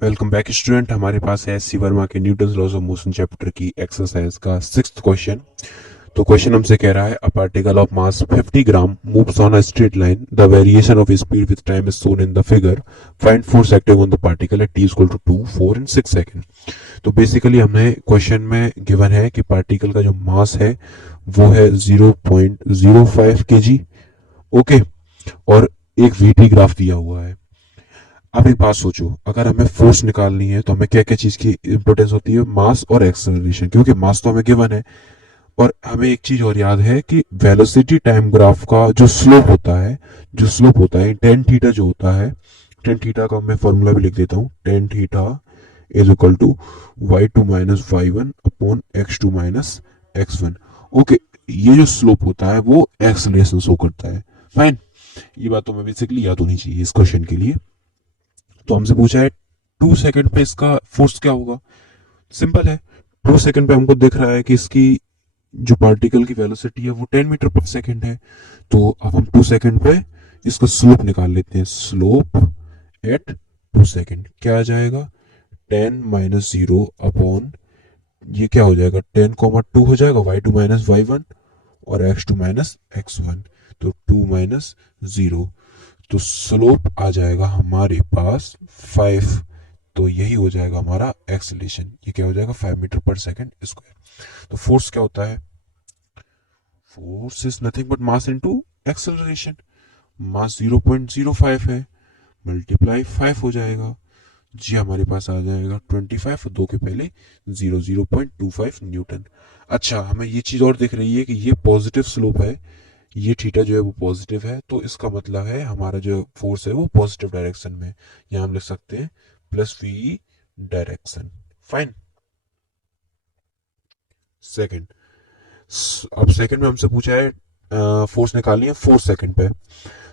Welcome back student. हमारे पास है C Verma के Newton laws of motion chapter की एक्सरसाइज का 6th क्वेश्चन। तो क्वेश्चन हमसे कह रहा है a particle of mass 50 gram moves on a straight line, the variation of speed with time is shown in the figure, find force acting on the particle at t equal to 2 4 and 6 second. तो basically हमें question में given है कि particle का जो मास है वो है 0.05 kg। ओके, और एक वीटी ग्राफ दिया हुआ है। अब एक बात सोचो, अगर हमें फोर्स निकालनी है तो हमें क्या क्या चीज की इंपॉर्टेंस होती है? मास और एक्सेलरेशन, क्योंकि मास तो हमें गिवन है। और हमें एक चीज और याद है कि वेलोसिटी टाइम ग्राफ का जो स्लोप होता है टेन थीटा जो होता है, टेन थीटा का मैं फॉर्मूला भी लिख देता हूँ। Tan theta is equal to y2 - y1 upon x2 - x1। Okay, ये जो स्लोप होता है वो एक्सेलरेशन शो करता है। फाइन, ये बात तो हमें बेसिकली याद होनी चाहिए इस क्वेश्चन के लिए। तो हमसे पूछा है 2 सेकंड पे इसका फोर्स क्या होगा। सिंपल है, 2 सेकंड पे हमको दिख रहा है कि इसकी जो पार्टिकल की वेलोसिटी है वो 10 मीटर पर सेकंड है। तो अब हम 2 सेकंड पे इसका स्लोप निकाल लेते हैं। स्लोप एट 2 सेकंड क्या आ जाएगा? 10 - 0 अपॉन ये क्या हो जाएगा? 10, 2 हो जाएगा, y2 - y1 और x2 - x1। तो 2 - 0, तो स्लोप आ जाएगा हमारे पास 5। तो यही हो जाएगा हमारा एक्सेलरेशन। ये क्या हो जाएगा? 5 मीटर पर सेकंड स्क्वायर। तो फोर्स क्या होता है? Force is nothing but mass into acceleration. Mass 0.05 है, मल्टीप्लाई 5 हो जाएगा। जी हमारे पास आ जाएगा 25 और 2 के पहले 0.25 न्यूटन। अच्छा, हमें ये चीज और दिख रही है कि ये पॉजिटिव स्लोप है, ये थीटा जो है वो पॉजिटिव है। तो इसका मतलब है हमारा जो फोर्स है वो पॉजिटिव डायरेक्शन में। यहाँ हम लिख सकते हैं plus v direction. Fine. Second, अब सेकंड में हमसे पूछा है फोर्स निकालनी है 4 सेकंड पे।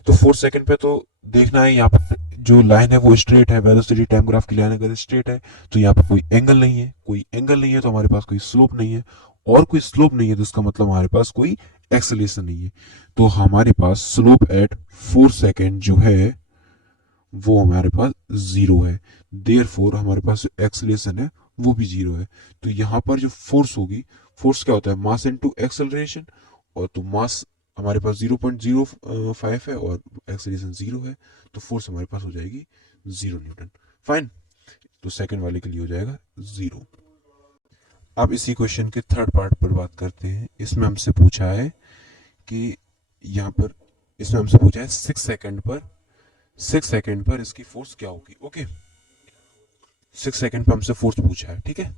तो 4 सेकंड पे तो देखना है यहाँ पर जो लाइन है वो स्ट्रेट है, वेलोसिटी टाइम ग्राफ की लाइन अगर स्ट्रेट है तो यहाँ पर कोई एंगल नहीं है, कोई एंगल नहीं है तो हमारे पास कोई स्लोप नहीं है, और कोई स्लोप नहीं है तो इसका मतलब हमारे पास कोई एक्सेलरेशन नहीं है। तो हमारे पास स्लोप एट 4 सेकंड जो है वो हमारे पास जीरो है। देयर फोर हमारे पास एक्सेलरेशन है वो भी जीरो है। तो यहाँ पर जो फोर्स होगी, फोर्स क्या होता है? मास इनटू एक्सेलरेशन। और तो मास हमारे पास 0.05 है और एक्सेलरेशन जीरो है, तो फोर्स हमारे पास हो जाएगी 0 न्यूटन। फाइन, तो सेकंड वाले के लिए हो जाएगा 0। अब इसी क्वेश्चन के थर्ड पार्ट पर बात करते हैं। इसमें हमसे पूछा है कि यहाँ पर इसमें हमसे पूछा है 6 सेकंड पर इसकी फोर्स क्या होगी। ओके, 6 सेकंड पर हमसे फोर्स पूछा है, ठीक है।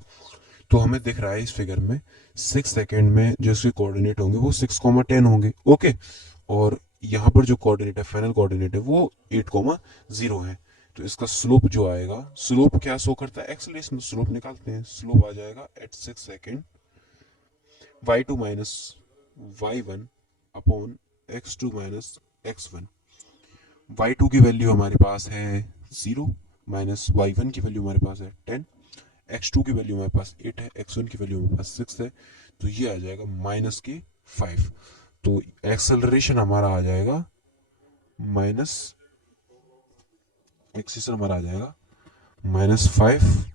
तो हमें दिख रहा है इस फिगर में 6 सेकंड में जो इसके कोऑर्डिनेट होंगे वो 6, 10 होंगे। ओके, और यहाँ पर जो कोऑर्डिनेट है, फाइनल कोऑर्डिनेट है वो 8, 0 है। तो इसका स्लोप जो आएगा, स्लोप क्या शो करता है? एक्सेलरेशन। स्लोप निकालते हैं। स्लोप आ जाएगा eight 6 second y2 - y1 upon x2 - x1। y2 की वैल्यू हमारे पास है 0, माइनस y1 की वैल्यू हमारे पास है 10, x2 की वैल्यू हमारे पास 8 है, x1 की वैल्यू हमारे पास 6 है। तो ये आ जाएगा -5। तो एक्सेलरेशन हमारा आ जाएगा माइनस एक्सेलरेशन हमारा आ जाएगा -5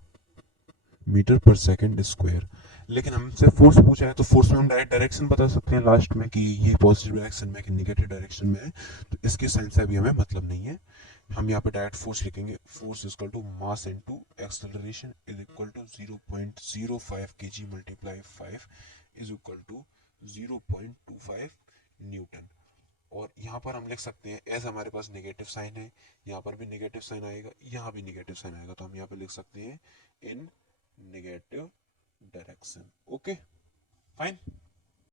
मीटर पर सेकंड स्क्वायर। लेकिन हमसे फोर्स पूछा है तो फोर्स में हम डायरेक्ट डायरेक्शन बता सकते हैं लास्ट में कि ये पॉजिटिव डायरेक्शन में कि नेगेटिव डायरेक्शन में है। तो इसके साइन से अभी हमें मतलब नहीं है। हम यहाँ पे डायरेक्ट फोर्स लिखेंगे। Force is equal to mass into acceleration is equal to 0.05 kg multiply 5 is equal to 0.25 newton. और यहाँ पर हम लिख सकते हैं एज हमारे पास नेगेटिव साइन है, यहाँ पर भी नेगेटिव साइन आएगा, यहाँ भी नेगेटिव साइन आएगा, तो हम यहाँ पे लिख सकते हैं इन नेगेटिव डायरेक्शन। Okay, fine.